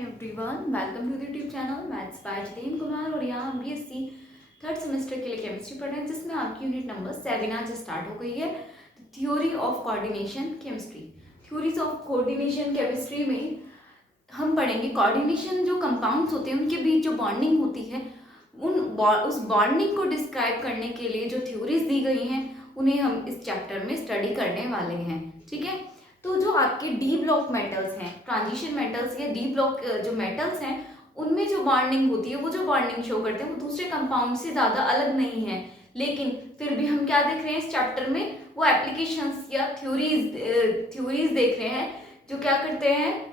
Everyone, welcome to the YouTube channel maths by Jiten Kumar. और यहाँ हम बीएससी थर्ड सेमेस्टर के लिए केमिस्ट्री पढ़ रहे हैं, जिसमें आपकी यूनिट नंबर 7 आज स्टार्ट हो गई है। Theory of coordination chemistry. Theories of coordination chemistry में हम पढ़ेंगे कोऑर्डिनेशन, जो कंपाउंड्स होते हैं उनके बीच जो बॉन्डिंग होती है, उस बॉन्डिंग को डिस्क्राइब करने के लिए जो थ्योरीज दी गई हैं उन्हें हम इस चैप्टर में स्टडी करने वाले हैं। ठीक है, तो जो आपके डी ब्लॉक मेटल्स हैं, ट्रांजिशन मेटल्स या डी ब्लॉक जो मेटल्स हैं, उनमें जो बॉन्डिंग होती है, वो जो बॉन्डिंग शो करते हैं वो दूसरे कंपाउंड से ज़्यादा अलग नहीं है। लेकिन फिर भी हम क्या देख रहे हैं इस चैप्टर में, वो एप्लीकेशंस या थ्योरीज देख रहे हैं जो क्या करते हैं,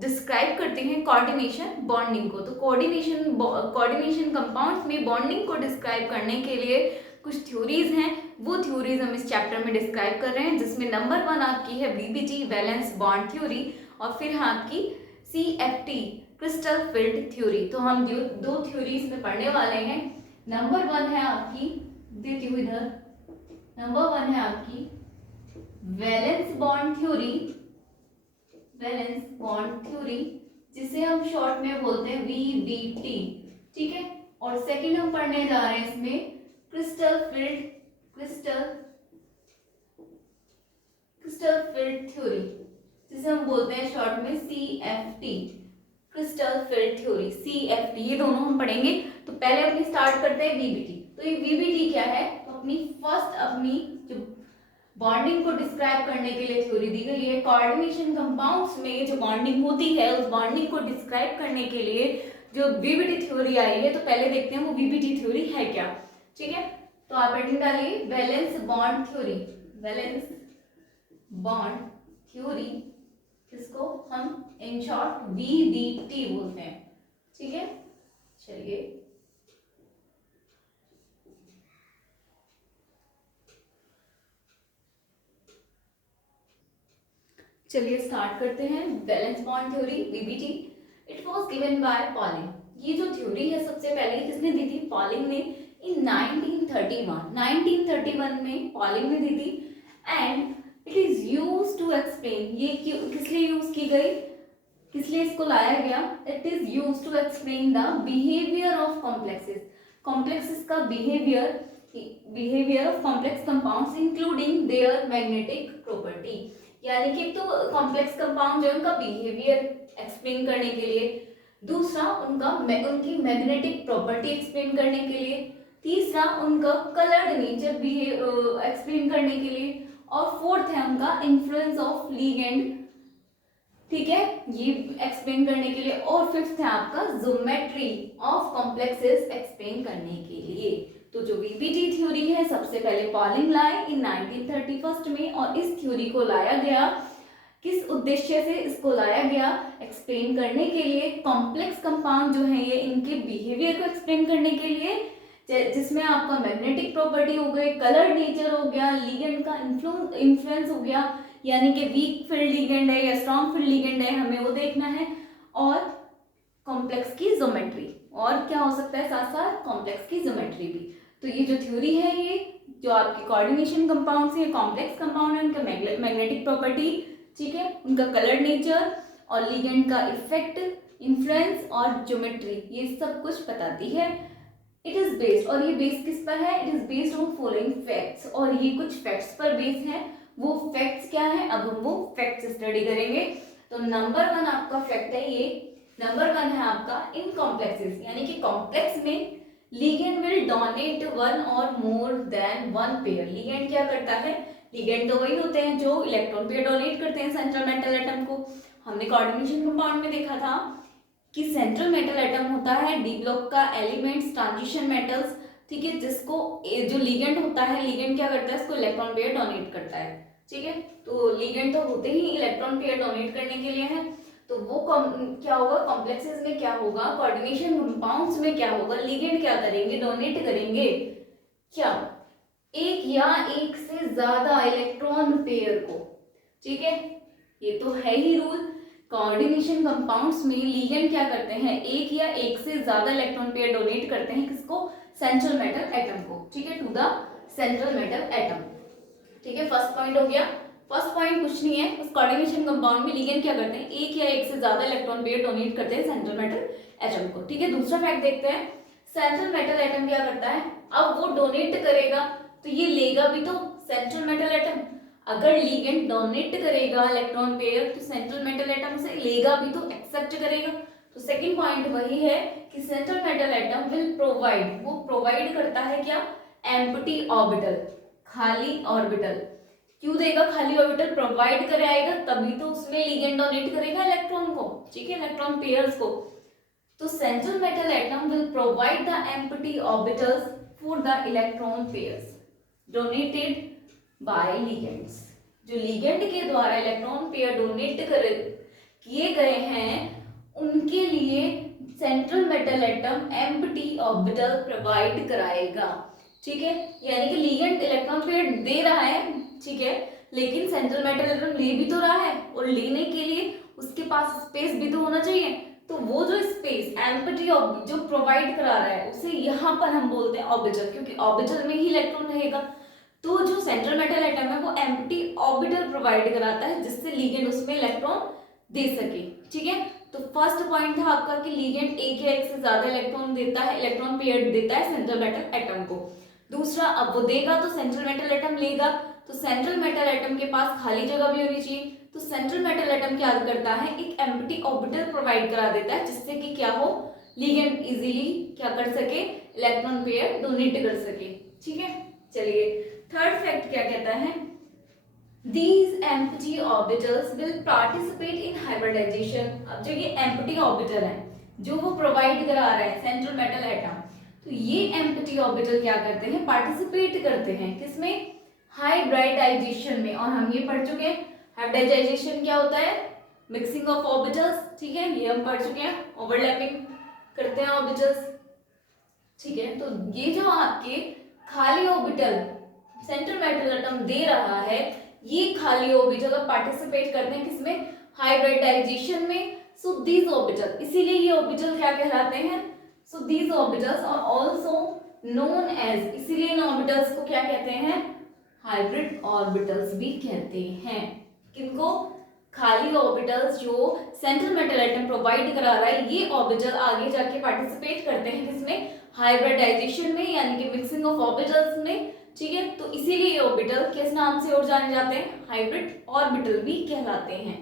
डिस्क्राइब करते हैं कोऑर्डिनेशन बॉन्डिंग को। तो कोऑर्डिनेशन कंपाउंड्स में बॉन्डिंग को डिस्क्राइब करने के लिए कुछ थ्योरीज हैं, वो थ्योरीज हम इस चैप्टर में डिस्क्राइब कर रहे हैं, जिसमें नंबर 1 आपकी है वीबीटी वैलेंस बॉन्ड थ्योरी, और फिर है आपकी सीएफटी क्रिस्टल फील्ड थ्योरी। तो हम दो थ्योरीज में पढ़ने वाले हैं। नंबर 1 है आपकी, देती हूँ इधर, नंबर 1 है आपकी valence bond theory, valence bond theory, जिसे हम शॉर्ट में बोलते हैं वीबीटी। ठीक है, और सेकंड हम पढ़ने जा रहे हैं इसमें क्रिस्टल फील्ड थ्योरी, जिसे हम बोलते हैं शॉर्ट में CFT crystal field theory, CFT. ये दोनों हम पढ़ेंगे। तो पहले अपनी स्टार्ट करते हैं वीबीटी। तो ये वीबीटी क्या है, तो अपनी जो बॉन्डिंग को डिस्क्राइब करने के लिए थ्योरी दी गई है। कोऑर्डिनेशन कंपाउंड्स में जो बॉन्डिंग होती है, उस बॉन्डिंग को डिस्क्राइब करने के लिए जो वीबीटी थ्योरी आई है, तो पहले देखते हैं वो वीबीटी थ्योरी है क्या। ठीक है, तो आप हेडिंग डालिए valence bond theory, valence bond theory, इसको हम इन शॉर्ट वीबीटी बोलते हैं। ठीक है, चलिए स्टार्ट करते हैं। Valence bond theory VBT, it was given by polling. ये जो थ्योरी है सबसे पहले किसने दी थी, पॉलिंग ने, इन 1931 में पॉलिंग ने दी थी। And it is use to explain, ये किस लिए यूज की गई, किस लिए इसको लाया गया, it is use to explain the behaviour of complexes का behaviour of complex compounds including their magnetic property. यानी कि तो कॉम्प्लेक्स कंपाउंड जो है उनका बिहेवियर एक्सप्लेन करने के लिए, दूसरा उनकी मैग्नेटिक प्रॉपर्टी एक्सप्लेन करने के लिए, तीसरा उनका कलर्ड नेचर एक्सप्लेन करने के लिए, और फोर्थ है उनका इन्फ्लुएंस ऑफ लिगेंड। ठीक है, ये एक्सप्लेन करने के लिए, और फिफ्थ है आपका ज्योमेट्री ऑफ कॉम्प्लेक्सेस एक्सप्लेन करने के लिए। तो जो वीबीटी थ्योरी है सबसे पहले पॉलिंग लाए इन 1931 में, और इस थ्योरी को लाया गया किस उद्देश्य से, इसको लाया गया एक्सप्लेन करने के लिए कॉम्प्लेक्स कंपाउंड जो है ये, इनके बिहेवियर को एक्सप्लेन करने के लिए, जिसमें आपका मैग्नेटिक प्रॉपर्टी हो गई, कलर नेचर हो गया, लिगेंड का इन्फ्लुएंस हो गया, यानी कि वीक फील्ड लिगेंड है या स्ट्रॉन्ग फील्ड लिगेंड है, हमें वो देखना है, और कॉम्प्लेक्स की ज्योमेट्री, और क्या हो सकता है साथ साथ कॉम्प्लेक्स की ज्योमेट्री भी। तो ये जो थ्योरी है, ये जो आपके कोऑर्डिनेशन कंपाउंड्स है, कॉम्प्लेक्स कंपाउंड है, उनका मैग्नेटिक प्रॉपर्टी, ठीक है, उनका कलर नेचर और लिगेंड का इफेक्ट, इन्फ्लुएंस और ज्योमेट्री, ये सब कुछ बताती है। इट इज बेस्ड, और ये बेस्ड किस पर है, it is based on following facts, और ये कुछ फैक्ट्स पर बेस्ड है। वो फैक्ट्स क्या है, अब हम वो फैक्ट्स स्टडी करेंगे। तो नंबर 1 आपका फैक्ट है, ये नंबर 1 है आपका, इन कॉम्प्लेक्सेस, यानी कि कॉम्प्लेक्स में लिगेंड विल डोनेट वन और more than one pair. Ligand क्या करता है, लिगेंड तो वही होते हैं जो इलेक्ट्रॉन पेयर डोनेट करते हैं सेंट्रल मेटल एटम को। हमने कोऑर्डिनेशन कंपाउंड में देखा था कि सेंट्रल मेटल एटम होता है डी ब्लॉक का एलिमेंट्स, ट्रांजिशन मेटल्स, ठीक है, जिसको जो लिगेंड होता है, लिगेंड क्या करता है, इसको इलेक्ट्रॉन पेयर डोनेट करता है। ठीक है, तो लिगेंड तो होते ही इलेक्ट्रॉन पेयर डोनेट करने के लिए है। तो वो क्या होगा, कॉम्प्लेक्सेस में क्या होगा, कोऑर्डिनेशन कंपाउंड्स में क्या होगा, लिगेंड क्या करेंगे, डोनेट करेंगे क्या, एक या एक से ज्यादा इलेक्ट्रॉन पेयर को। ठीक है, ये तो है ही रूल। कोऑर्डिनेशन कंपाउंड्स में लिगेंड क्या करते हैं, एक या एक से ज्यादा इलेक्ट्रॉन पेयर डोनेट करते हैं, किसको, सेंट्रल मेटल एटम को। ठीक है, to the central metal atom. ठीक है, फर्स्ट पॉइंट हो गया। फर्स्ट पॉइंट कुछ नहीं है, उस कोऑर्डिनेशन कंपाउंड में लिगेंड क्या करते हैं, एक या एक से ज्यादा इलेक्ट्रॉन पेयर डोनेट करते हैं सेंट्रल मेटल एटम को। ठीक है, दूसरा फैक्ट देखते हैं, सेंट्रल मेटल एटम क्या करता है, अब वो डोनेट करेगा तो ये लेगा भी तो सेंट्रल मेटल एटम, अगर लिगेंड डोनेट करेगा इलेक्ट्रॉन पेयर तो सेंट्रल मेटल एटम से लेगा भी तो एक्सेप्ट करेगा। तो सेकंड पॉइंट वही है कि central metal atom will provide, वो प्रोवाइड करता है क्या, एम्प्टी ऑर्बिटल, खाली ऑर्बिटल। क्यों देगा खाली ऑर्बिटल, प्रोवाइड कराएगा तभी तो उसमें लिगेंड डोनेट करेगा इलेक्ट्रॉन को, ठीक है, इलेक्ट्रॉन पेयर्स को। तो central metal atom will provide the empty orbitals for the electron pairs donated bye ligands. जो लिगेंड के द्वारा इलेक्ट्रॉन पेयर डोनेट किए गए हैं उनके लिए central metal atom empty orbital provide कराएगा। ठीक है, यानी कि लिगेंड इलेक्ट्रॉन पेयर दे रहा है, ठीक है, लेकिन सेंट्रल मेटल एटम ले भी तो रहा है और लेने के लिए उसके पास स्पेस भी तो होना चाहिए। तो वो जो स्पेस एम्प्टी जो प्रोवाइड करा रहा है उसे यहाँ पर हम बोलते हैं ऑर्बिटल, क्योंकि ऑर्बिटल में ही इलेक्ट्रॉन रहेगा। तो जो सेंट्रल मेटल एटम है वो एम्प्टी ऑर्बिटल प्रोवाइड कराता है जिससे लिगेंड उसमें इलेक्ट्रॉन दे सके। ठीक है, तो फर्स्ट पॉइंट था आपका कि लिगेंड एक या एक से ज्यादा इलेक्ट्रॉन देता है, इलेक्ट्रॉन पेयर देता है सेंट्रल मेटल एटम को। दूसरा, अब वो देगा तो सेंट्रल मेटल एटम लेगा, तो सेंट्रल मेटल एटम के पास खाली जगह भी होनी चाहिए। तो सेंट्रल मेटल एटम क्या करता है, एक एम्प्टी ऑर्बिटल प्रोवाइड करा देता है जिससे कि क्या हो, लिगेंड इजीली क्या कर सके, इलेक्ट्रॉन पेयर डोनेट कर सके। ठीक है, चलिए थर्ड फैक्ट क्या कहता है, These empty orbitals will participate in hybridization। अब जो ये empty orbital है जो वो प्रोवाइड करा रहा है सेंट्रल मेटल एटम, तो ये empty orbital क्या करते हैं, पार्टिसिपेट करते हैं किसमें, हाइब्रिडाइजेशन में। और हम ये पढ़ चुके हैं हाइब्रिडाइजेशन क्या होता है, मिक्सिंग ऑफ ऑर्बिटल्स। ठीक है, ये हम पढ़ चुके हैं, ओवरलैपिंग करते हैं ऑर्बिटल्स। ठीक है, तो ये जो आपके खाली ऑर्बिटल सेंट्रल मेटल एटम दे रहा है, ये खाली ऑर्बिटल पार्टिसिपेट करते हैं किसमें, हाइब्रिडाइजेशन में। सो दीज ऑर्बिटल, इसीलिए ये ऑर्बिटल क्या कहलाते हैं, so these orbitals are also known as, इसीलिए इन ऑर्बिटल्स को क्या कहते हैं, हाइब्रिड ऑर्बिटल्स भी कहते हैं। किनको, खाली ऑर्बिटल्स जो सेंट्रल मेटल एटम प्रोवाइड करा रहा है, ये ऑर्बिटल आगे जाके पार्टिसिपेट करते हैं किसमें, हाइब्रिडाइजेशन में, यानी कि मिक्सिंग ऑफ ऑर्बिटल्स में। ठीक है, तो इसीलिए ये ऑर्बिटल किस नाम से और जाने जाते हैं, हाइब्रिड ऑर्बिटल भी कहलाते हैं।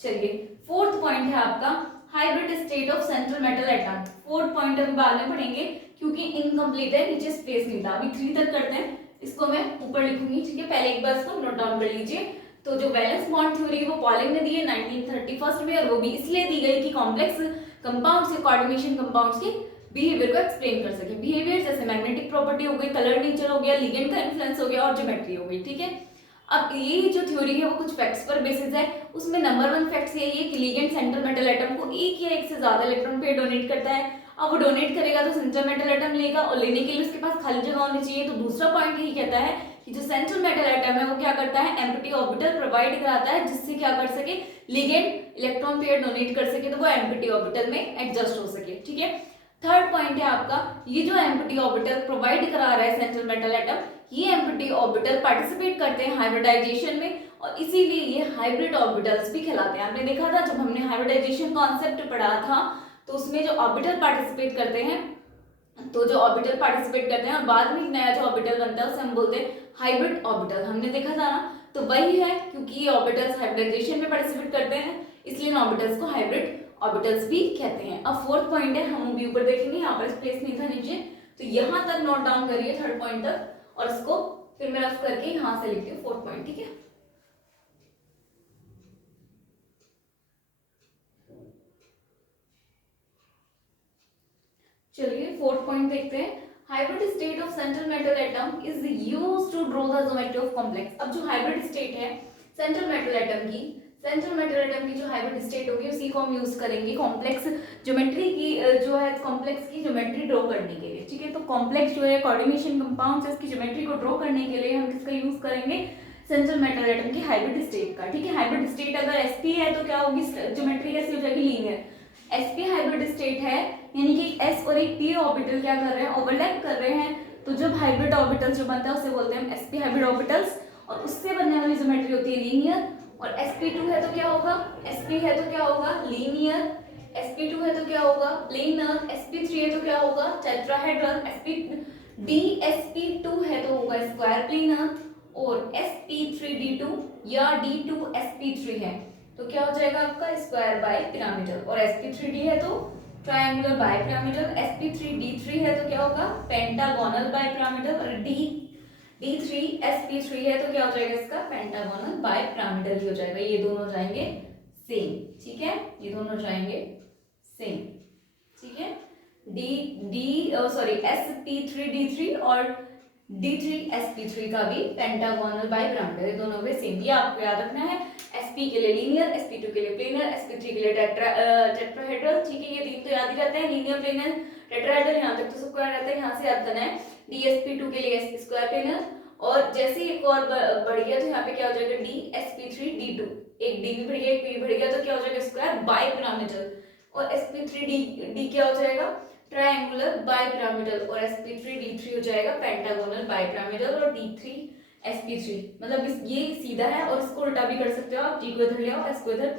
चलिए फोर्थ पॉइंट है आपका hybrid state of central metal atom. Fourth point अभी बाद में पढ़ेंगे क्योंकि इनकम्प्लीट है, नीचे स्पेस नहीं था। अभी 3 तक करते हैं, इसको मैं ऊपर लिखूंगी। ठीक है, पहले एक बार इसको नोट डाउन कर लीजिए। तो जो वैलेंस बॉन्ड थ्योरी वो पॉलिंग ने दी है 1931 में, और वो भी इसलिए दी गई कि कॉम्प्लेक्स कंपाउंड्स या कोऑर्डिनेशन कंपाउंड्स के बिहेवियर को एक्सप्लेन कर सके। बिहेवियर जैसे मैग्नेटिक प्रॉपर्टी हो गई, कलर नेचर हो गया, लिगेंड का इन्फ्लुएंस हो गया और ज्योमेट्री हो गई। ठीक है, अब ये जो थ्योरी है वो कुछ फैक्ट्स पर बेसिस है। उसमें नंबर 1 फैक्ट्स यही है कि लिगेंड सेंट्रल मेटल एटम को एक या एक से ज्यादा इलेक्ट्रॉन पेयर डोनेट करता है। अब वो डोनेट करेगा तो सेंट्रल मेटल एटम लेगा और लेने के लिए उसके पास खाली जगह होनी चाहिए। तो दूसरा पॉइंट यही कहता है कि जो सेंट्रल मेटल एटम है वो क्या करता है, एम्प्टी ऑर्बिटल प्रोवाइड कराता है जिससे क्या कर सके, लिगेंड इलेक्ट्रॉन पेयर डोनेट कर सके, तो वो एम्प्टी ऑर्बिटल में एडजस्ट हो सके। ठीक है, थर्ड पॉइंट है आपका, ये जो एम्प्टी ऑर्बिटल प्रोवाइड करा रहा है सेंट्रल मेटल एटम, ये एम्प्टी ऑर्बिटल पार्टिसिपेट करते हैं हाइब्रिडाइजेशन में और इसीलिए ये हाइब्रिड ऑर्बिटल्स भी कहलाते हैं। आपने देखा था जब हमने हाइब्रिडाइजेशन कॉन्सेप्ट पढ़ा था तो उसमें जो ऑर्बिटल पार्टिसिपेट करते हैं, तो जो ऑर्बिटल पार्टिसिपेट करते हैं और बाद में एक नया जो ऑर्बिटल बनता है उसे हम बोलते हैं हाइब्रिड ऑर्बिटल। हमने देखा था ना, तो वही है क्योंकि ये ऑर्बिटल्स हाइब्रिडाइजेशन में पार्टिसिपेट करते हैं इसलिए इन ऑर्बिटल्स को हाइब्रिड ऑर्बिटल्स भी कहते हैं। अब फोर्थ पॉइंट है, हम भी ऊपर देखेंगे, यहाँ पर स्पेस नहीं था नीचे, तो यहाँ तक नोट डाउन करिए थर्ड पॉइंट तक और इसको फिर मैं रफ करके यहाँ से लिखती हूँ फोर्थ पॉइंट। ठीक है, चलिए फोर्थ पॉइंट देखते हैं। Hybrid state of central metal atom is used to draw the geometry of complex. अब जो हाइब्रिड स्टेट है सेंट्रल मेटल एटम की, सेंट्रल मेटल एटम की जो हाइब्रिड स्टेट होगी उसी को हम यूज करेंगे कॉम्प्लेक्स ज्योमेट्री की, जो है कॉम्प्लेक्स की ज्योमेट्री ड्रॉ करने के लिए। ठीक है, तो कॉम्प्लेक्स जो है कोऑर्डिनेशन कंपाउंड्स है, इसकी ज्योमेट्री को ड्रॉ करने के लिए हम किसका यूज करेंगे, सेंट्रल मेटल एटम की हाइब्रिड स्टेट का। ठीक है, हाइब्रिड स्टेट अगर sp है तो क्या होगी, ज्योमेट्री कैसी हो जाएगी, लीनियर। sp हाइब्रिड स्टेट है यानी कि s और एक p ऑर्बिटल क्या कर रहे हैं, ओवरलैप कर रहे हैं। तो जब हाइब्रिड ऑर्बिटल्स जो बनता है उसे बोलते हैं हम sp हाइब्रिड ऑर्बिटल्स। और उससे बनने वाली ज्योमेट्री होती है लीनियर। और sp2 है तो क्या होगा, sp है तो क्या होगा लीनियर, sp2 है तो क्या होगा प्लेनर, sp3 है तो क्या होगा टेट्राहेड्रल, dsp2 है तो होगा स्क्वायर प्लेनर, और sp3d2 या d2sp3 है तो क्या हो जाएगा आपका स्क्वायर बाय पिरामिडल, और sp3d है तो ट्रायंगुलर बाय पिरामिडल, sp3d3 है तो क्या होगा पेंटागोनल बाय पिरामिडल, और d3sp3 है तो क्या हो जाएगा इसका पेंटागोनल बाय पिरामिडल ही हो जाएगा। ये दोनों हो जाएंगे सेम, ठीक है, ये दोनों हो जाएंगे सेम, ठीक है। sp3d3 और d3sp3 का भी पेंटागोनल बाय पिरामिडल, ये दोनों के सेम। ये आपको याद रखना है, sp के लिए लीनियर, sp2 के लिए प्लेनर, sp3 के लिए टेट्राहेड्रल, ठीक है, ये तीन तो याद ही रहते हैं, लीनियर प्लेनर टेट्राहेड्रल, यहाँ तक तो सबको याद रहता है, यहाँ से याद करना है dsp2 के लिए sp स्क्वायर प्लेनर, और जैसे एक और बढ़ गया तो यहाँ पे क्या हो जाएगा dsp3d2, एक d भी बढ़ गया एक p भी बढ़ गया तो क्या हो जाएगा स्क्वायर बाय पिरामिडल, और sp3d क्या हो जाएगा ट्रायंगुलर बाय पिरामिडल, और sp3d3 हो जाएगा पेंटागोनल बाय पिरामिडल, और d3sp3 मतलब ये सीधा है, और इसको उल्टा भी कर सकते हो आप, d को इधर ले आओ, s को इधर,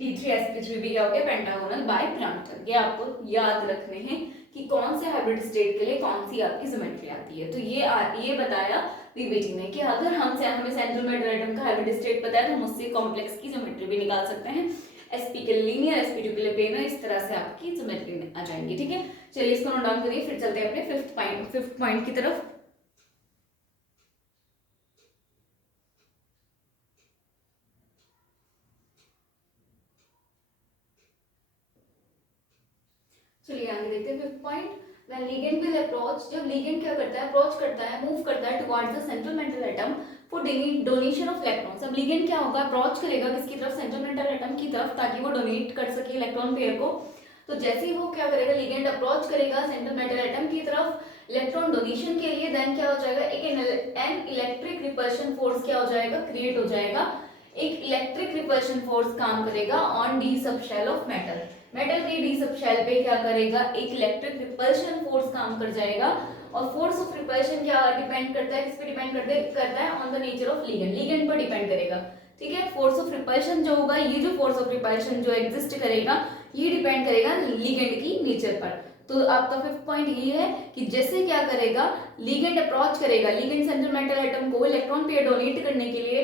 d3sp3 भी क्या हो गया पेंटागोनल बाय पिरामिडल। ये आपको याद रखने हैं कि कौन से हाइब्रिड स्टेट के लिए कौन सी आपकी ज्योमेट्री आती है। तो ये बताया पीवीटी ने कि अगर हमें सेंट्रोमेटर एटम का हाइब्रिड स्टेट पता है तो हम उससे कॉम्प्लेक्स की ज्योमेट्री भी निकाल सकते हैं, sp के लिए लीनियर, sp2 के लिए प्लेनर, इस तरह से आपकी ज्योमेट्री आ जाएंगी, ठीक है। चलिए इसको नोट डाउन करिए, फिर चलते हैं अपने फिफ्थ पॉइंट की तरफ। चलिए आगे देखते हैं fifth point. When ligand will approach, जब लिगेंड क्या करता है अप्रोच करता है, मूव करता है towards the central metal atom for donation of electrons. अब लिगेंड क्या होगा अप्रोच करेगा किसकी तरफ सेंट्रल मेटल एटम की तरफ, ताकि वो डोनेट कर सके इलेक्ट्रॉन पेयर को। तो जैसे ही वो क्या करेगा लिगेंड अप्रोच करेगा सेंट्रल मेटल एटम की तरफ इलेक्ट्रॉन डोनेशन के लिए, देन क्या हो जाएगा एक एन इलेक्ट्रिक रिपल्शन फोर्स क्या हो जाएगा क्रिएट हो जाएगा, एक इलेक्ट्रिक रिपल्शन फोर्स काम करेगा on d sub shell of metal, metal के डी सब शेल पे क्या करेगा एक इलेक्ट्रिक रिपल्शन फोर्स काम कर जाएगा। और फोर्स ऑफ रिपल्शन क्या डिपेंड करता है, किस पे डिपेंड करता है on the nature of ligand, ligand पर डिपेंड करेगा, ठीक है। फोर्स ऑफ रिपल्शन जो होगा, ये जो फोर्स ऑफ रिपल्शन जो एग्जिस्ट करेगा ये डिपेंड करेगा लिगेंड की नेचर पर। तो आपका फिफ्थ पॉइंट ये है कि जैसे क्या करेगा लिगेंड अप्रोच करेगा, लिगेंड सेंट्रल मेटल एटम को इलेक्ट्रॉन पेयर डोनेट करने के लिए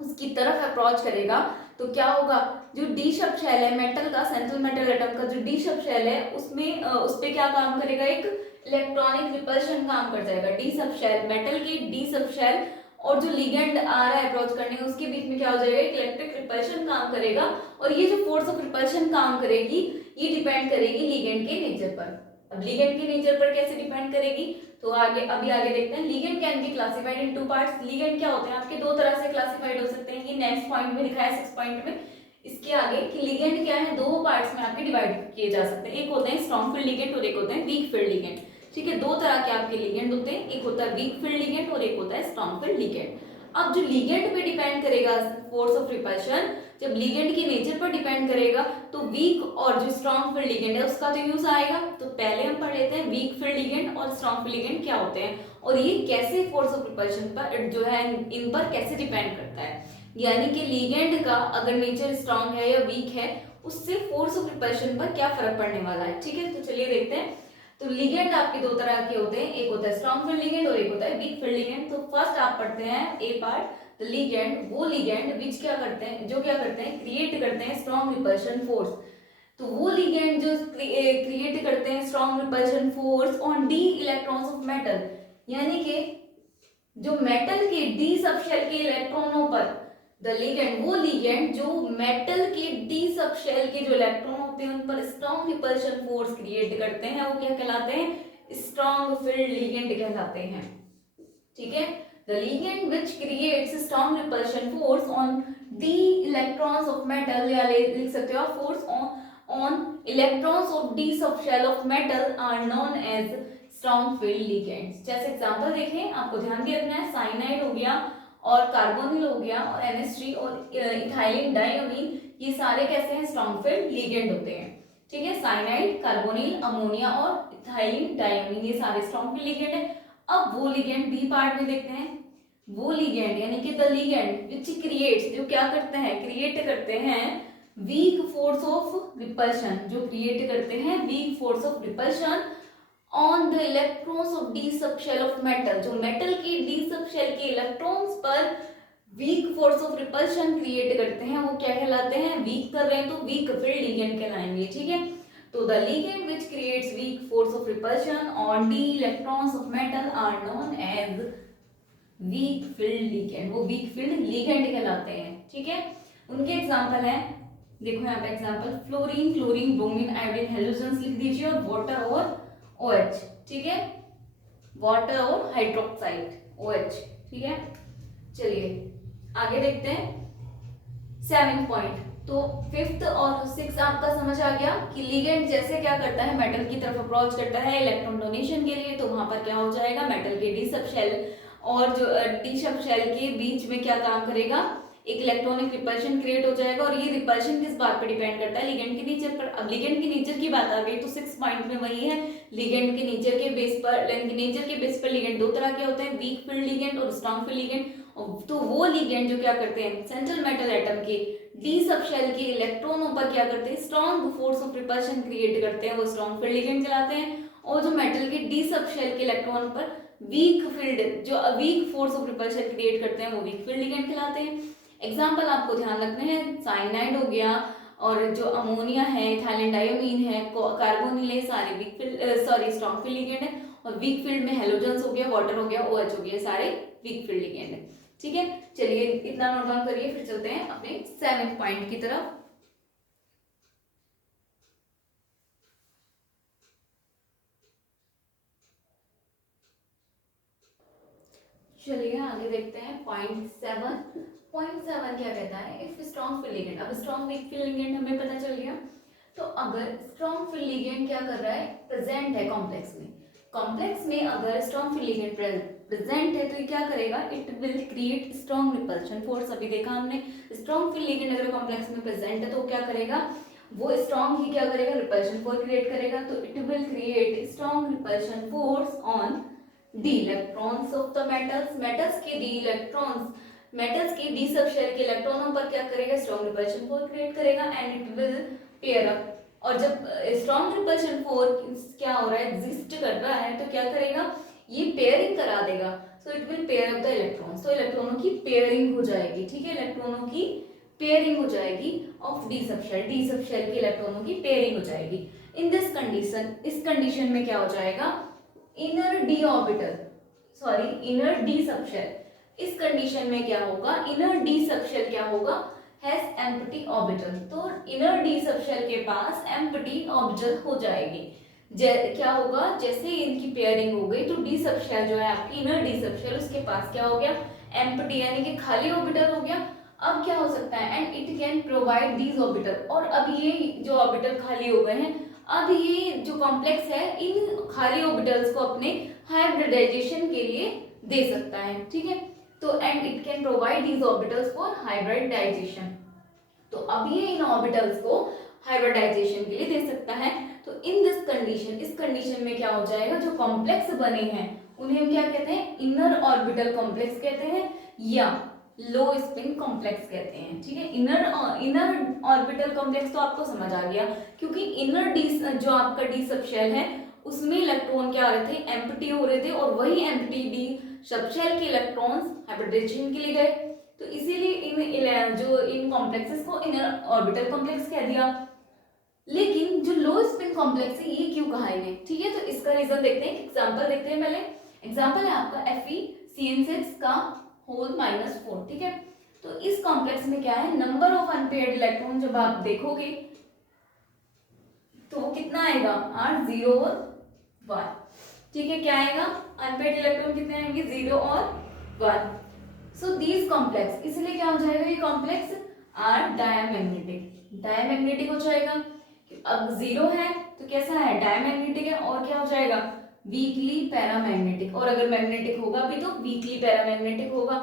उसकी तरफ अप्रोच करेगा, तो क्या होगा जो डी शब शेल है मेटल का, सेंट्रल मेटल एटम का जो डी शब शेल है उसमें उस पे क्या काम करेगा एक इलेक्ट्रॉनिक रिपल्शन काम कर जाएगा, डी सब शेल मेटल की डी सब शेल और जो लिगेंड आ रहा है अप्रोच करने उसके बीच में क्या हो जाएगा एक इलेक्ट्रिक रिपल्शन काम करेगा। और ये जो फोर्स ऑफ रिपल्शन काम करेगी ये डिपेंड करेगी लिगेंड के नेचर पर। अब लिगेंड के नेचर पर कैसे डिपेंड करेगी, तो आगे देखते हैं। Ligand can be classified in two parts. Ligand क्या होते हैं आपके दो तरह से क्लासिफाइड हो सकते हैं, ये नेक्स्ट पॉइंट में लिखा है 6 पॉइंट में इसके आगे कि लिगेंड क्या है दो पार्ट्स में आपके डिवाइड किए जा सकते हैं, एक होते हैं स्ट्रॉन्ग फील्ड लिगेंड और एक होते हैं वीक फील्ड लिगेंड, ठीक है। दो तरह के आपके लिगेंड होते हैं, एक होता है वीक फील्ड लिगेंड और एक होता है स्ट्रॉन्ग फील्ड लिगेंड। अब जो लिगेंड पे डिपेंड करेगा फोर्स ऑफ रिपल्शन, जब लिगेंड के नेचर पर डिपेंड करेगा तो वीक और जो स्ट्रॉन्ग फील्ड लिगेंड है उसका तो यूज आएगा। तो पहले हम पढ़ लेते हैं वीक फील्ड लिगेंड और स्ट्रॉन्ग फील्ड लिगेंड क्या होते हैं और ये कैसे फोर्स ऑफ रिपल्शन पर जो है इन पर कैसे डिपेंड करता है, यानी कि लिगेंड का अगर नेचर स्ट्रॉन्ग है या वीक है उससे फोर्स ऑफ रिपल्शन पर क्या फर्क पड़ने वाला है, ठीक है। तो चलिए देखते हैं। तो लिगेंड आपके दो तरह के होते हैं, एक होता है स्ट्रॉन्ग फील्ड लिगेंड और एक होता है वीक फील्ड लिगेंड। तो फर्स्ट आप पढ़ते हैं ए पार्ट, द लिगेंड वो लिगेंड विच क्या करते हैं जो क्या करते हैं क्रिएट करते हैं स्ट्रॉन्ग रिपल्शन फोर्स। तो वो लिगेंड जो क्रिएट करते हैं strong repulsion force on the electrons of metal, यानी कि जो मेटल के डी सबशेल के इलेक्ट्रॉनों पर द लिगेंड वो लिगेंड जो मेटल के डी सबशेल के जो इलेक्ट्रॉन होते हैं उन पर स्ट्रॉन्ग रिपल्शन फोर्स क्रिएट करते हैं, वो क्या कहलाते हैं स्ट्रॉन्ग फील्ड लिगेंड कहलाते हैं, ठीक है। The ligand which creates strong repulsion force on the electrons of metal, या लिख सकते हो force on electrons of the subshell of metal are known as strong field ligands. जैसे एग्जांपल देखें, आपको ध्यान भी रखना है, साइनाइड हो गया और कार्बोनिल हो गया और NH3 और इथाइलिन डाइअमीन, ये सारे कैसे हैं स्ट्रॉन्ग फील्ड लिगेंड होते हैं, ठीक है। साइनाइड, कार्बोनिल, अमोनिया और इथाइलिन डाइअमीन ये सारे स्ट्रॉन्ग फील्ड लिगेंड है। अब वो लिगेंड बी पार्ट में देखते हैं। वो लिगेंड यानी कि द लिगेंड विच क्रिएट्स, जो क्या करते हैं, क्रिएट करते हैं वीक फोर्स ऑफ रिपल्शन, जो क्रिएट करते हैं weak force of repulsion on the electrons of the sub shell of metal, जो मेटल की डी सब शेल के इलेक्ट्रॉन्स पर weak force of repulsion create करते हैं, वो क्या कहलाते हैं, वीक कर रहे हैं तो वीक फील्ड लिगेंड कहलाएंगे, ठीक है। तो the ligand which creates weak force of repulsion on the electrons of metal are known as weak field ligand, वो वीक फील्ड लिगेंड कहलाते हैं, ठीक है। उनके एग्जांपल हैं, देखो यहाँ पे example, fluorine, chlorine, bromine, iodine, halogens लिख दीजिए, और वाटर और OH, ठीक है, वाटर और हाइड्रोक्साइड OH, ठीक है। चलिए आगे देखते हैं 7 पॉइंट। तो 5th और 6th आपका समझ आ गया कि लिगेंड जैसे क्या करता है, मेटल की तरफ अप्रोच करता है इलेक्ट्रॉन डोनेशन के लिए, तो वहां पर क्या हो जाएगा, मेटल के डी सब शेल और जो डी सब शेल के बीच में क्या काम करेगा, एक इलेक्ट्रॉनिक रिपल्शन क्रिएट हो जाएगा, और ये रिपल्शन किस बात पर डिपेंड करता है, लिगेंड के नेचर पर। अब लिगेंड के नेचर की बात आ गई तो 6 पॉइंट में वही है, लिगेंड के नेचर के बेस पर, नेचर के बेस पर लिगेंड दो तरह के होते हैं, वीक फील्ड लिगेंड और स्ट्रॉन्ग फील्ड लिगेंड। तो वो लिगेंड जो क्या करते हैं, सेंट्रल मेटल एटम के डी सब शेल के इलेक्ट्रॉनों पर क्या करते हैं, strong force of repulsion create करते हैं, वो स्ट्रॉन्ग फील्ड लिगेंड कहलाते हैं। और जो मेटल के डी सब शेल के इलेक्ट्रॉन पर वीक फील्ड, जो week force of repulsion create करते हैं, वो वीक फील्ड लिगेंड कहलाते हैं। एग्जाम्पल आपको ध्यान रखने हैं, साइनाइड हो गया, और जो अमोनिया है, इथाइलिन डायोमीन है, कार्बोनिल है, सारे weak field strong field ligand है। और वीक फील्ड में हेलोजेंस हो गया, वाटर हो गया, OH हो गया, सारे वीक फील्ड लिगेंड है, ठीक है। चलिए इतना नोट डाउन करिए, फिर चलते हैं अपने 7th पॉइंट की तरफ। चलिए आगे देखते हैं पॉइंट 7। पॉइंट 7 क्या कहता है, इफ स्ट्रॉन्ग फील्ड लिगेंड, अब स्ट्रॉन्ग वीक फील्ड लिगेंड हमें पता चल गया। तो अगर स्ट्रॉन्ग फील्ड लिगेंड क्या कर रहा है, प्रेजेंट है कॉम्प्लेक्स में, कॉम्प्लेक्स में अगर स्ट्रॉन्ग फील्ड लिगेंड प्रेजेंट है तो ये क्या करेगा, it will create strong repulsion force. अभी देखा हमने, स्ट्रॉन्ग फील्ड लिगेंड अगर कॉम्प्लेक्स में प्रेजेंट है तो क्या करेगा, वो स्ट्रॉन्ग ही क्या करेगा, रिपल्शन फोर्स क्रिएट करेगा। तो it will create strong repulsion force on the electrons of the metals, metals के डी इलेक्ट्रॉन्स, मेटल्स के डी सब शेल के इलेक्ट्रॉनों पर क्या करेगा, स्ट्रॉन्ग रिपल्शन फोर्स क्रिएट करेगा, and it will pair up. और जब स्ट्रॉन्ग रिपल्शन फोर्स क्या हो रहा है, एग्जिस्ट कर रहा है, तो क्या करेगा, ये पेयरिंग करा देगा। So it will pair up the electrons, तो इलेक्ट्रॉनों की पेयरिंग हो जाएगी, ठीक है, इलेक्ट्रॉनों की पेयरिंग हो जाएगी ऑफ डी सब शेल के इलेक्ट्रॉनों की पेयरिंग हो जाएगी। इन दिस कंडीशन, इस कंडीशन में क्या हो जाएगा, inner d orbital, inner d sub shell, इस कंडीशन में क्या होगा, इनर डी सब शेल क्या होगा, हैज एम्प्टी ऑर्बिटल। तो इनर डी सब शेल के पास एम्प्टी ऑर्बिटल हो जाएगी। क्या होगा, जैसे इनकी पेयरिंग हो गई तो डी सब शेल जो है आपकी इनर डी सब शेल, उसके पास क्या हो गया, एम्प्टी यानी कि खाली ऑर्बिटल हो गया। अब क्या हो सकता है, and it can provide these orbital, और अब ये जो ऑर्बिटल खाली हो गए हैं, अब ये जो कॉम्प्लेक्स है इन खाली ऑर्बिटल्स को अपने हाइब्रिडाइजेशन के लिए दे सकता है, ठीक है। तो and it can provide these orbitals for hybridization, तो अब ये इन ऑर्बिटल्स को हाइब्रिडाइजेशन के लिए दे सकता है। तो इन दिस कंडीशन, इस कंडीशन में क्या हो जाएगा, जो कॉम्प्लेक्स बने हैं उन्हें हम क्या कहते हैं, इनर ऑर्बिटल कॉम्प्लेक्स कहते हैं, या लो स्पिन कॉम्प्लेक्स कहते हैं, ठीक है। इनर ऑर्बिटल कॉम्प्लेक्स तो आपको समझ आ गया, क्योंकि इनर डी जो आपका डी सब शेल है उसमें इलेक्ट्रॉन क्या हो रहे थे, एम्प्टी हो रहे थे, और वही एम्प्टी डी सब शेल के इलेक्ट्रॉन्स हाइब्रिडाइजेशन के लिए गए, तो इसीलिए इन कॉम्प्लेक्सेस को इनर ऑर्बिटल कॉम्प्लेक्स कह दिया। लेकिन जो लो स्पिन कॉम्प्लेक्स है ये क्यों कहा इन्हें, ठीक है। तो इसका रीजन देखते हैं, एग्जांपल देखते हैं। पहले एग्जांपल है आपका FeCN6 का होल -4, ठीक है। तो इस कॉम्प्लेक्स में क्या है, नंबर ऑफ अनपेयर्ड इलेक्ट्रॉन जब आप देखोगे तो कितना आएगा, 8, 0 और 1, ठीक है। क्या आएगा, अनपेयर्ड इलेक्ट्रॉन कितने आएंगे, 0 और 1। सो दीज कॉम्प्लेक्स, इसलिए क्या हो जाएगा, ये कॉम्प्लेक्स आर डायमैग्नेटिक हो जाएगा। अब 0 है तो कैसा है, डायमैग्नेटिक है, और क्या हो जाएगा, वीकली पैरामैग्नेटिक, और अगर मैग्नेटिक होगा भी तो वीकली पैरामैग्नेटिक होगा,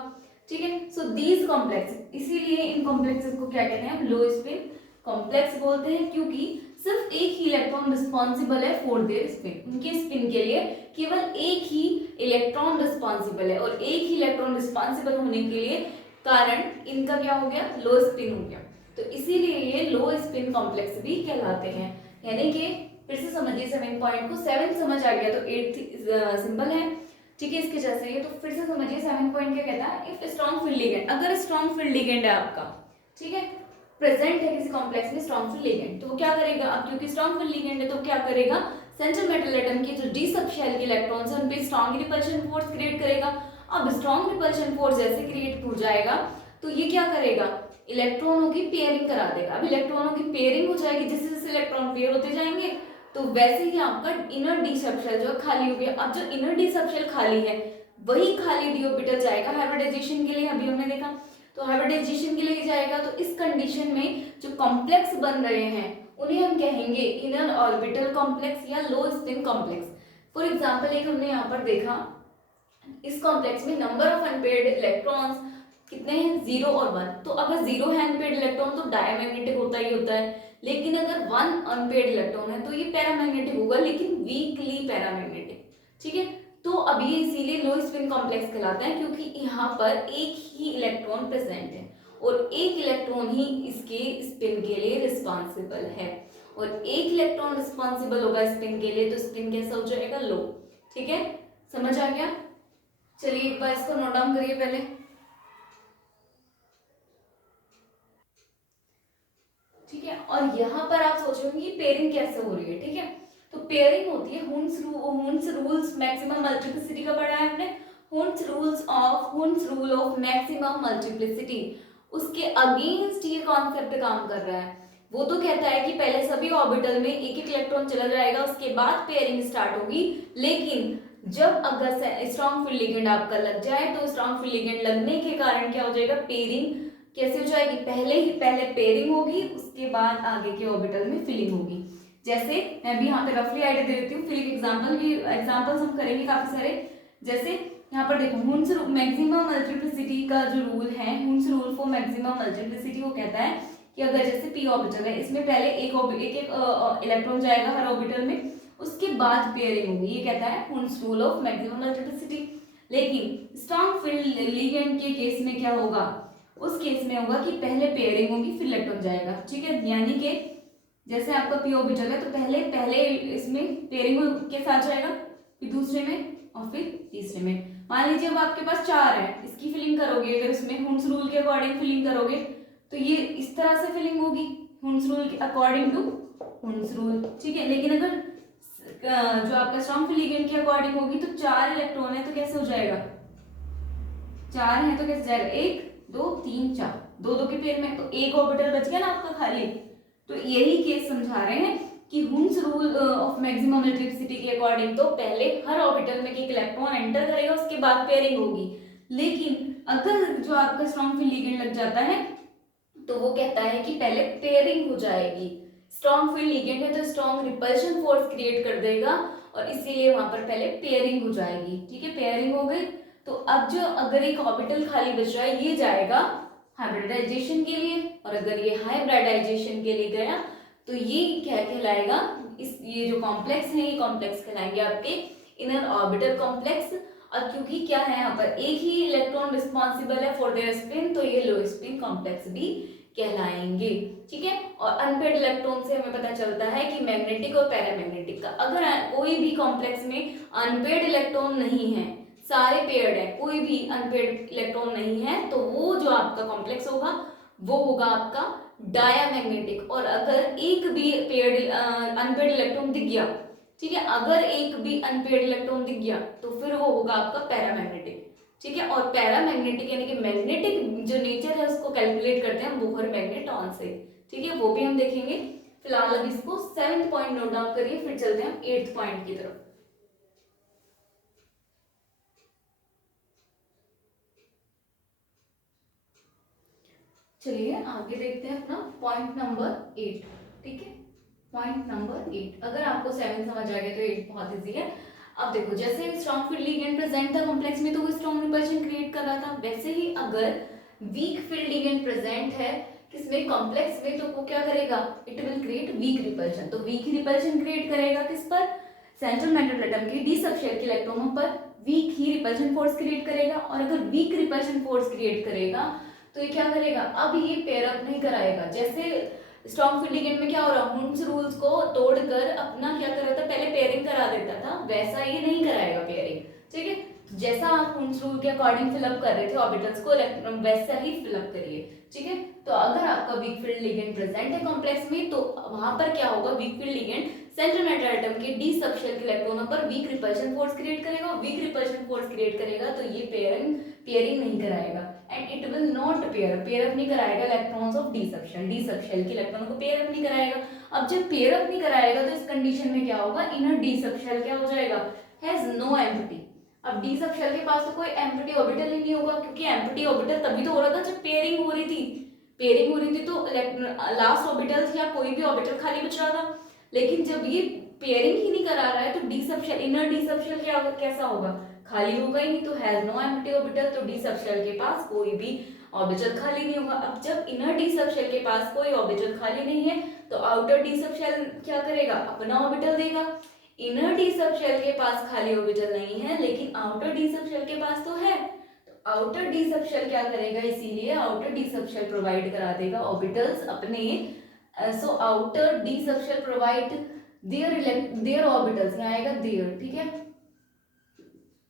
ठीक है। सो दीज कॉम्प्लेक्स, इसीलिए इन कॉम्प्लेक्सेस को क्या कहते हैं, लो स्पिन कॉम्प्लेक्स बोलते हैं, क्योंकि सिर्फ एक ही इलेक्ट्रॉन रिस्पॉन्सिबल है फॉर देयर स्पिन, उनके स्पिन के लिए केवल एक ही इलेक्ट्रॉन रिस्पॉन्सिबल है, और एक ही इलेक्ट्रॉन रिस्पॉन्सिबल होने के लिए कारण इनका क्या हो गया, लो स्पिन हो गया, तो इसीलिए ये लो स्पिन कॉम्प्लेक्स भी कहलाते हैं। यानी कि फिर से समझिए 7 पॉइंट को, 7 समझ आ गया तो 8 सिंपल है, ठीक है, इसके जैसे ही। तो फिर से समझिए 7 पॉइंट क्या कहता है, इफ स्ट्रॉन्ग फील्ड लिगेंड, अगर स्ट्रॉन्ग फील्ड लिगेंड है आपका, ठीक है, प्रेजेंट है किसी कॉम्प्लेक्स में स्ट्रॉन्ग फील्ड लिगेंड, तो वो क्या करेगा, अब क्योंकि स्ट्रॉन्ग फील्ड लिगेंड है तो क्या करेगा, सेंट्रल मेटल एटम के जो डी सब शेल के इलेक्ट्रॉन्स हैं उन पे स्ट्रॉन्ग रिपल्शन फोर्स क्रिएट करेगा। अब स्ट्रॉन्ग रिपल्शन फोर्स जैसे क्रिएट हो जाएगा तो ये क्या करेगा, इलेक्ट्रॉनों की पेयरिंग करा देगा। अब इलेक्ट्रॉनों की पेयरिंग हो जाएगी, जैसे जैसे इलेक्ट्रॉन पेयर होते जाएंगे तो वैसे ही आपका इनर डी सब शेल जो खाली हो गया। अब जो इनर डी सब शेल खाली है वही खाली डी ऑर्बिटल जाएगा हाइब्रिडाइजेशन के लिए, अभी हमने देखा, तो हाइब्रिडाइजेशन के लिए जाएगा। तो इस कंडीशन में जो कॉम्प्लेक्स बन रहे हैं उन्हें हम कहेंगे इनर ऑर्बिटल कॉम्प्लेक्स या लो स्पिन कॉम्प्लेक्स। फॉर एग्जांपल एक हमने यहाँ पर देखा, इस कॉम्प्लेक्स में नंबर ऑफ अनपेयर्ड इलेक्ट्रॉन्स कितने हैं, 0 और 1। तो अगर 0 है अनपेयर्ड इलेक्ट्रॉन तो डायमैग्नेटिक होता ही होता है, लेकिन अगर 1 अनपेयर्ड इलेक्ट्रॉन है तो ये पैरामैग्नेटिक होगा, लेकिन वीकली पैरामैग्नेटिक, ठीक है। तो अब ये इसीलिए लो स्पिन कॉम्प्लेक्स कहलाता है क्योंकि यहाँ पर एक ही इलेक्ट्रॉन प्रेजेंट है और एक इलेक्ट्रॉन ही इसके स्पिन के लिए रिस्पॉन्सिबल है, और एक इलेक्ट्रॉन रिस्पॉन्सिबल होगा स्पिन के लिए, तो स्पिन कैसा हो जाएगा, लो, ठीक है, समझ आ गया। चलिए एक बार इसको नोट डाउन करिए पहले। ठीक है, और यहाँ पर आप सोचोगे कि पेयरिंग कैसे हो रही है, ठीक है, तो पेयरिंग होती है हुन्स रूल्स मैक्सिमम मल्टीप्लिसिटी का पढ़ा है हमने, Hund's rule of maximum multiplicity, उसके अगेंस्ट ये कॉन्सेप्ट काम कर रहा है। वो तो कहता है कि पहले सभी ऑर्बिटल में एक एक इलेक्ट्रॉन चला जाएगा, उसके बाद पेयरिंग स्टार्ट होगी, लेकिन जब अगर स्ट्रॉन्ग फील्ड लिगेंड आपका लग जाए तो स्ट्रॉन्ग फील्ड लिगेंड लगने के कारण क्या हो जाएगा, पेयरिंग कैसे हो जाएगी, पहले पेयरिंग होगी, उसके बाद आगे के ऑर्बिटल में फिलिंग होगी। जैसे मैं भी यहाँ पे रफली आइडिया दे देती हूँ, फिर एक एग्जांपल्स हम करेंगे काफी सारे। जैसे यहाँ पर देखो हुन्स मैक्सिमम मल्टीप्लिसिटी का जो रूल है, Hund's rule for maximum multiplicity, वो कहता है कि अगर जैसे पी ऑर्बिटल है, इसमें पहले एक इलेक्ट्रॉन जाएगा हर ऑर्बिटल में, उसके बाद पेयरिंग होगी, ये कहता है Hund's rule of maximum multiplicity. लेकिन स्ट्रॉन्ग फील्ड लिगेंड के केस में क्या होगा, उस केस में होगा कि पहले पेयरिंग होगी फिर इलेक्ट्रॉन जाएगा, ठीक है, यानी कि जैसे आपका पी ऑर्बिटल है तो पहले इसमें पेयरिंग के साथ जाएगा, फिर दूसरे में और फिर तीसरे में। मान लीजिए अब आपके पास 4 है, इसकी फिलिंग करोगे अगर इसमें हुन्स रूल के अकॉर्डिंग फिलिंग करोगे तो ये इस तरह से फिलिंग होगी, हुन्स रूल के अकॉर्डिंग टू हुन्स रूल, ठीक है। लेकिन अगर जो आपका स्ट्रॉन्ग फील्ड लिगेंड के अकॉर्डिंग होगी तो 4 इलेक्ट्रॉन है तो कैसे हो जाएगा, 4 है तो कैसे जाएगा, 1 2 3 4, 2 2 के पेयर में, तो एक ऑर्बिटल बच गया ना आपका खाली। तो यही केस समझा रहे हैं कि Hund's rule of maximum multiplicity के अकॉर्डिंग तो पहले हर ऑर्बिटल में एक इलेक्ट्रॉन एंटर करेगा, उसके बाद पेयरिंग होगी। लेकिन अगर जो आपका स्ट्रॉन्ग फील्ड लिगेंड लग जाता है तो वो कहता है कि पहले पेयरिंग हो जाएगी। स्ट्रॉन्ग फील्ड लिगेंड है तो स्ट्रॉन्ग रिपल्शन फोर्स क्रिएट कर देगा और इसीलिए वहां पर पहले पेयरिंग हो जाएगी, ठीक है, पेयरिंग हो गई। तो अब जो अगर एक ऑर्बिटल खाली बच रहा है ये जाएगा हाइब्रिडाइजेशन के लिए, और अगर ये हाइब्रिडाइजेशन के लिए गया तो ये क्या कहलाएगा, ये जो कॉम्प्लेक्स है ये कॉम्प्लेक्स कहलाएंगे आपके इनर ऑर्बिटल कॉम्प्लेक्स। और क्योंकि क्या है यहाँ पर एक ही इलेक्ट्रॉन रिस्पॉन्सिबल है फॉर देयर स्पिन तो ये लो स्पिन कॉम्प्लेक्स भी कहलाएंगे, ठीक है। और अनपेयर्ड इलेक्ट्रॉन से हमें पता चलता है कि मैग्नेटिक और पैरामैग्नेटिक का, अगर कोई भी कॉम्प्लेक्स में अनपेयर्ड इलेक्ट्रॉन नहीं है, सारे पेयर्ड है, कोई भी अनपेयर्ड इलेक्ट्रॉन नहीं है, तो वो जो आपका कॉम्प्लेक्स होगा वो होगा आपका डायामैग्नेटिक। और अगर एक भी पेयर्ड अनपेयर्ड इलेक्ट्रॉन दिख गया, ठीक है, अगर एक भी अनपेयर्ड इलेक्ट्रॉन दिख गया तो फिर वो होगा आपका पैरामैग्नेटिक, ठीक है। और पैरामैग्नेटिक यानी कि मैग्नेटिक जो नेचर है उसको कैलकुलेट करते हैं बोहर मैग्नेट्रॉन से, ठीक है, वो भी हम देखेंगे। फिलहाल अब इसको 7th पॉइंट नोट डाउन करिए, फिर चलते हैं 8th पॉइंट की तरफ। चलिए आगे देखते हैं अपना पॉइंट नंबर 8, ठीक है, पॉइंट नंबर 8। अगर आपको 7 समझ आ गया तो 8 बहुत इजी है। अब देखो जैसे स्ट्रॉन्ग फील्ड लिगेंड प्रेजेंट था कॉम्प्लेक्स में तो वो स्ट्रॉन्ग रिपल्शन क्रिएट कर रहा था, वैसे ही अगर वीक फील्ड लिगेंड प्रेजेंट है किसमें, कॉम्प्लेक्स में, तो वो क्या करेगा, it will create weak repulsion. तो वीक रिपल्शन क्रिएट करेगा किस पर, सेंट्रल मेटल एटम के डी सबशेल के इलेक्ट्रॉनों पर वीक ही रिपल्शन फोर्स क्रिएट करेगा। और अगर वीक रिपल्शन फोर्स क्रिएट करेगा तो ये क्या करेगा, अब ये पेयर अप नहीं कराएगा। जैसे स्ट्रॉन्ग फील्ड लिगेंड में क्या हो रहा, हुम्स रूल्स को तोड़कर अपना क्या कर रहा था, पहले पेयरिंग करा देता था, वैसा ये नहीं कराएगा पेयरिंग, ठीक है। जैसा आप हुम्स रूल के अकॉर्डिंग फिलअप कर रहे थे ऑर्बिटल्स को, वैसा ही फिलअप करिए, ठीक है। तो अगर आपका वीक फील्ड लिगेंड प्रेजेंट है कॉम्प्लेक्स में, तो वहां पर क्या होगा, weak field ligand central metal atom के डी सबशेल के इलेक्ट्रॉनों पर वीक रिपल्शन फोर्स क्रिएट करेगा। वीक रिपल्शन फोर्स क्रिएट करेगा तो ये पेयरिंग नहीं कराएगा, and it will not pair up नहीं कराएगा इलेक्ट्रॉन्स ऑफ डी सबशेल के इलेक्ट्रॉनों को पेयर अप नहीं कराएगा। अब जब पेयर अप नहीं कराएगा तो इस कंडीशन में क्या होगा, इनर डी सबशेल क्या हो जाएगा, हैज नो एम्प्टी। अब डी सबशेल के पास तो कोई एम्प्टी ऑर्बिटल ही नहीं होगा, क्योंकि एम्प्टी ऑर्बिटल तभी तो हो रहा था जब पेयरिंग हो रही थी तो लास्ट ऑर्बिटल या कोई भी ऑर्बिटल खाली बच रहा था। लेकिन जब ये पेयरिंग ही नहीं करा रहा है तो D subshell, inner D subshell क्या होगा, कैसा होगा, खाली होगा ही नहीं, तो हैज नो एम्प्टी ऑर्बिटल, तो डी सबशेल के पास कोई भी ऑर्बिटल खाली नहीं होगा। अब जब इनर डी सबशेल के पास कोई ऑर्बिटल खाली नहीं है तो आउटर डी सबशेल क्या करेगा, अपना ऑर्बिटल देगा। इनर डी सबशेल के पास खाली ऑर्बिटल नहीं है, लेकिन आउटर डी सबशेल के पास तो है, तो आउटर डी सबशेल क्या करेगा, इसीलिए आउटर डी सबशेल प्रोवाइड करा देगा ऑर्बिटल्स अपने। So outer d subshell provide their orbitals, यहाँ आएगा देयर, ठीक है,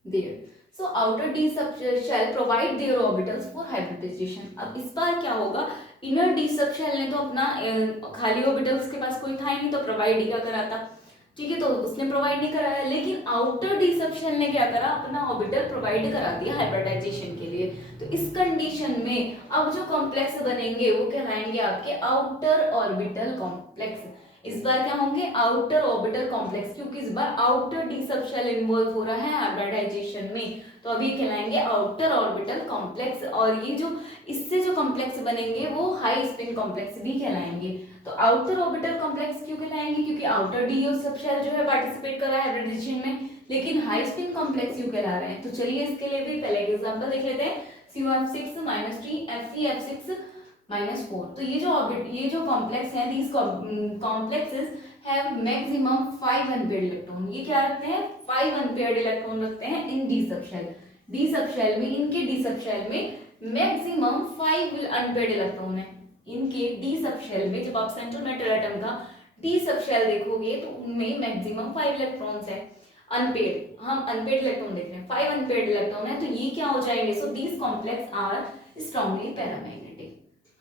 there. So outer d subshell provide their orbitals for hybridization. अब इस बार क्या होगा, इनर डी सबशेल ने तो अपना खाली ऑर्बिटल्स के पास कोई था ही नहीं, तो प्रोवाइड ही क्या कराता, ठीक है, तो उसने प्रोवाइड नहीं कराया। लेकिन आउटर डी सबशेल ने क्या करा, अपना ऑर्बिटल प्रोवाइड करा दिया हाइब्रिडाइजेशन के लिए। तो इस कंडीशन में अब जो कॉम्प्लेक्स बनेंगे वो कहलाएंगे आपके आउटर ऑर्बिटल कॉम्प्लेक्स। इस बार क्या होंगे, आउटर ऑर्बिटल कॉम्प्लेक्स, क्योंकि इस बार आउटर डी सबशेल इन्वॉल्व हो रहा है हाइब्रिडाइजेशन में, तो अभी कहलाएंगे आउटर ऑर्बिटल कॉम्प्लेक्स। और ये जो इससे जो कॉम्प्लेक्स बनेंगे वो हाई स्पिन कॉम्प्लेक्स भी कहलाएंगे। तो आउटर ऑर्बिटल कॉम्प्लेक्स क्यों कहलाएंगे, क्योंकि आउटर डी सबशेल जो है पार्टिसिपेट कर रहा है हाइब्रिडाइजेशन में, लेकिन हाई स्पिन कॉम्प्लेक्स क्यों कहला रहे हैं। तो चलिए इसके लिए भी पहले एग्जांपल देख लेते हैं, CuF6 -3 FeF6 -4। तो ये जो कॉम्प्लेक्स है, these complexes have maximum 5 unpaired electron. ये क्या रखते हैं, 5 अनपेयर्ड इलेक्ट्रॉन रखते हैं इन डी सबशेल में। इनके डी सबशेल में मैक्सिमम 5 अनपेयर्ड इलेक्ट्रॉन है। इनके डी सबशेल में जब आप सेंट्रल मेटल एटम का डी सबशेल देखोगे तो उनमें मैक्सिमम 5 इलेक्ट्रॉन्स है अनपेयर्ड। हम अनपेयर्ड इलेक्ट्रॉन देख रहे हैं, 5 अनपेयर्ड इलेक्ट्रॉन है, तो ये क्या हो जाएंगे, so these complex are strongly paramagnetic.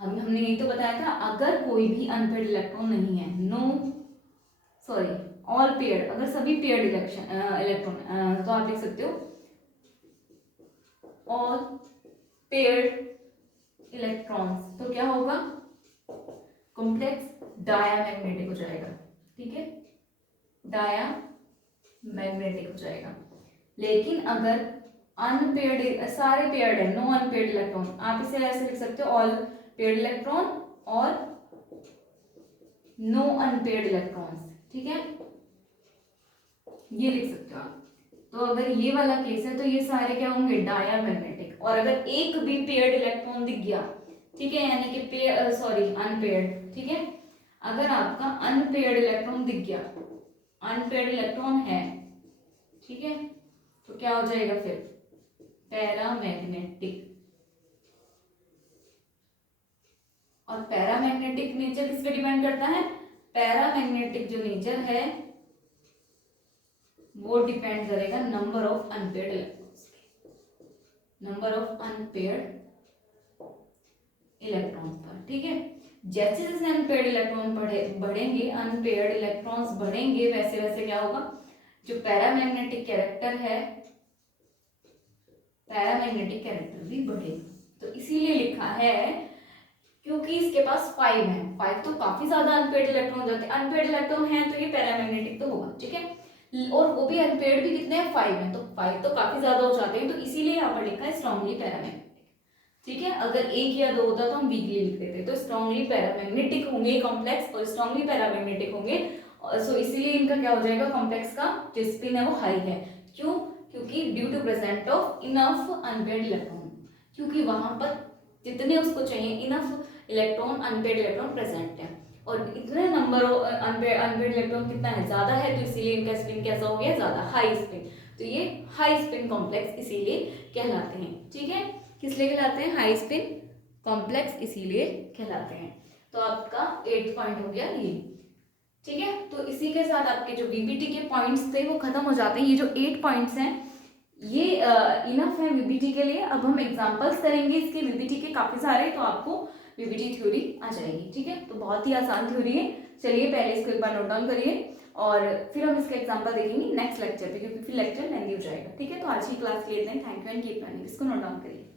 हमने यही तो बताया था, अगर कोई भी अनपेयर्ड इलेक्ट्रॉन नहीं है, ऑल पेयर्ड, अगर सभी पेयर्ड इलेक्ट्रॉन, तो आप लिख सकते हो ऑल पेयर्ड इलेक्ट्रॉन्स, तो क्या होगा, कॉम्प्लेक्स डायामैग्नेटिक हो जाएगा, ठीक है, डायामैग्नेटिक हो जाएगा। लेकिन अगर अनपेयर्ड, सारे पेयर्ड है, नो अनपेयर्ड इलेक्ट्रॉन, आप इसे ऐसे लिख सकते हो, ऑल पेयर्ड इलेक्ट्रॉन और नो अनपेयर्ड इलेक्ट्रॉन्स, ठीक है, ये लिख सकते हो आप। तो अगर ये वाला केस है तो ये सारे क्या होंगे, डायामैग्नेटिक। और अगर एक भी पेयर्ड इलेक्ट्रॉन दिख गया, ठीक है, यानी कि अनपेयर्ड, ठीक है, अगर आपका अनपेयर्ड इलेक्ट्रॉन दिख गया, अनपेयर्ड इलेक्ट्रॉन है, ठीक है, तो क्या हो जाएगा फिर, पैरामैग्नेटिक। और पैरामैग्नेटिक नेचर किस पे डिपेंड करता है, पैरामैग्नेटिक जो नेचर है वो डिपेंड करेगा नंबर ऑफ अनपेयर्ड इलेक्ट्रॉन्स पे, नंबर ऑफ अनपेयर्ड इलेक्ट्रॉन्स पर, ठीक है। जैसे जैसे अनपेयर्ड इलेक्ट्रॉन बढ़ेंगे, अनपेयर्ड इलेक्ट्रॉन्स बढ़ेंगे, वैसे वैसे क्या होगा, जो पैरामैग्नेटिक कैरेक्टर है, पैरामैग्नेटिक कैरेक्टर भी बढ़ेगा। तो इसीलिए लिखा है, क्योंकि इसके पास 5 है, 5 तो काफी ज्यादा अनपेयर्ड इलेक्ट्रॉन जाते हैं, अनपेयर्ड इलेक्ट्रॉन है तो ये पैरामैग्नेटिक तो होगा, ठीक है, और वो भी अनपेयर्ड भी कितने हैं, 5 है, तो 5 तो काफी ज्यादा हो जाते हैं, तो इसीलिए यहाँ पर लिखा है स्ट्रांगली पैरामैग्नेटिक, ठीक है। अगर एक या दो होता तो हम वीकली लिख देते, तो स्ट्रांगली पैरामैग्नेटिक होंगे कॉम्प्लेक्स और स्ट्रांगली पैरामैग्नेटिक होंगे। सो इसीलिए इनका क्या हो जाएगा, कॉम्प्लेक्स का जो स्पिन है वो हाई है। क्यों, क्योंकि due to present of enough unpaired electron, क्योंकि वहां पर जितने उसको चाहिए enough electron unpaid electron present है, और इतने नंबर ऑफ अनपेड इलेक्ट्रॉन कितना है, ज़्यादा है, तो इसीलिए इनका स्पिन कैसा हो गया, ज़्यादा, हाई स्पिन। तो ये हाई स्पिन कॉम्प्लेक्स इसीलिए कहलाते हैं। ठीक है, किस लिए कहलाते हैं, हाई स्पिन कॉम्प्लेक्स इसीलिए कहलाते हैं। तो आपका 8th पॉइंट हो गया ये। ठीक है, तो इसी के साथ आपके जो वीबीटी के पॉइंट्स थे वो खत्म हो जाते हैं। ये जो 8 पॉइंट्स हैं ये इनफ है वीबीटी के लिए। अब हम एग्जांपल्स करेंगे इसके वीबीटी के काफ़ी सारे, तो आपको वीबीटी थ्योरी आ जाएगी। ठीक है, तो बहुत ही आसान थ्योरी है। चलिए पहले इसको एक बार नोट डाउन करिए और फिर हम इसका एग्जांपल देखेंगे नेक्स्ट लेक्चर पे, क्योंकि फिर लेक्चर लेंदी हो जाएगा। ठीक है, तो आज की क्लास ले लेते हैं। Thank you and keep learning. इसको नोट डाउन करिए।